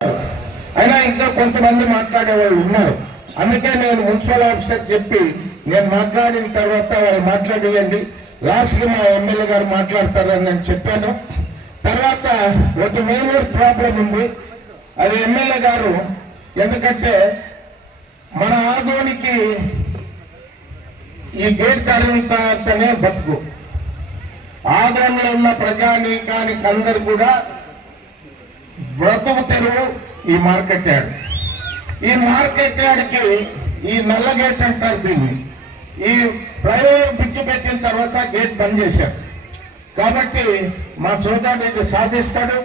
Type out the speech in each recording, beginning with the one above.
అయినా ఇంకా కొంతమంది మాట్లాడేవాళ్ళు ఉన్నారు. అందుకే నేను మున్సిపల్ ఆఫీసర్ చెప్పి నేను మాట్లాడిన తర్వాత వాళ్ళు మాట్లాడేయండి, లాస్ట్ మా ఎమ్మెల్యే గారు మాట్లాడతారని నేను చెప్పాను. తర్వాత ఒక మేజర్ ప్రాబ్లం ఉంది, అది ఎమ్మెల్యే గారు. ఎందుకంటే మన ఆదోనికి ఈ గేట్ కార్మికులతోనే బతుకు. ఆదోనిలో ఉన్న ప్రజానీకానికి అందరు కూడా బ్రతుకు తెరువు ఈ మార్కెట్ యార్డ్. ఈ మార్కెట్ యార్డ్కి ఈ నల్ల గేట్ అంటారు దీన్ని. ఈ ఫ్లైఓవర్ బ్రిడ్జ్ పెట్టిన తర్వాత గేట్ బంద్ చేశారు. కాబట్టి మా సోదరుడు సాధిస్తాడు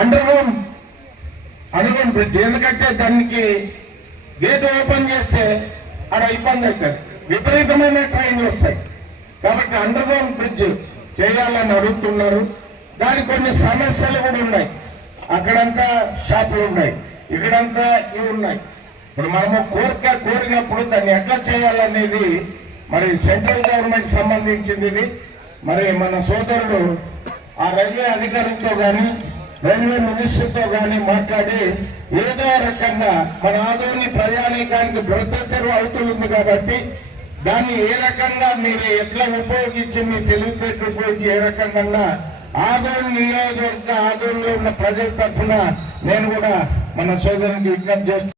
అండర్గ్రౌండ్ బ్రిడ్జ్. ఎందుకంటే దానికి గేట్ ఓపెన్ చేస్తే అక్కడ ఇబ్బంది అవుతుంది, విపరీతమైన ట్రైన్లు వస్తాయి. కాబట్టి అండర్గ్రౌండ్ బ్రిడ్జ్ చేయాలని అడుగుతున్నారు. దానికి కొన్ని సమస్యలు కూడా ఉన్నాయి. అక్కడంతా షాపులు ఉన్నాయి, ఇక్కడంతా ఇవి ఉన్నాయి. ఇప్పుడు మనము కోరినప్పుడు దాన్ని ఎట్లా చేయాలనేది మరి సెంట్రల్ గవర్నమెంట్ సంబంధించింది. ఇది మరి మన సోదరుడు ఆ రైల్వే అధికారులతో కానీ రైల్వే మినిస్టర్తో కానీ మాట్లాడి ఏదో రకంగా మన ఆదోని ప్రయాణికానికి బ్రతతెరువు అవుతుంది. కాబట్టి దాన్ని ఏ రకంగా మీరు ఎట్లా ఉపయోగించి మీ తెలివితేటలు ఉపయోగించి ఏ రకంగా ఆదోని నియోజకవర్గ ఆదోనిలో ఉన్న ప్రజల తరఫున నేను కూడా మన సోదరునికి విజ్ఞప్తి చేస్తున్నాను.